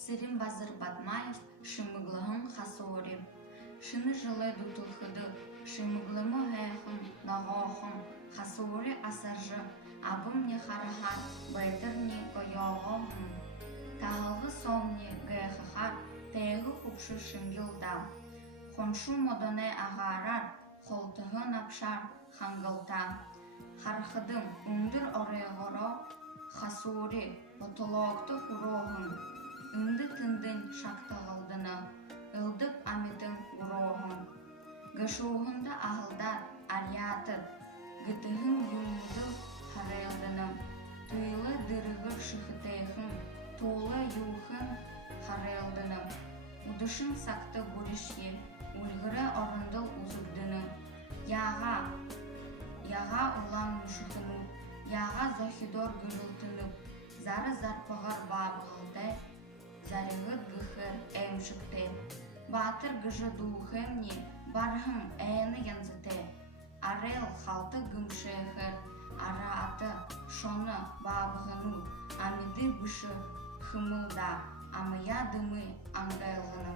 Сирим Базыр Батмаев шимыглыһын хасори. Шыны жылы дутулхыды, шимыглымы хэхым, нағохым, хасори асаржы, абым не хараха, байтыр не койоғым. Тағылғы сомне гэхахар, тәйгі хупшы шынгылда. Хоншу модоне ағарар, холтығын апшар, хангылта. Хархыдым үндір орайғыро, хасори, потологты хурогым. Үнді тындын шақтағылдыны, ылдып амитын урогым. Гышуғында ағылдар арьятып, гытығын юңды харайлдыны. Туйлы дырығыр шықытайхын, толы юхын харайлдыны. Удышын сақты бұрышке, үлгірі орындыл ұзырдыны. Яға ұлан мұшықыны, яға зохидор гүрілтініп, зары зарпығар бабығылды, зарығыт гыхыр әмшікті. Батыр гыжы дұғымне, бархым әйіні янзыты. Арел халты гымшығыр, ара аты шоны бабығыну, амиды бұшы хымылда, амыя дымы аңғайлғыны.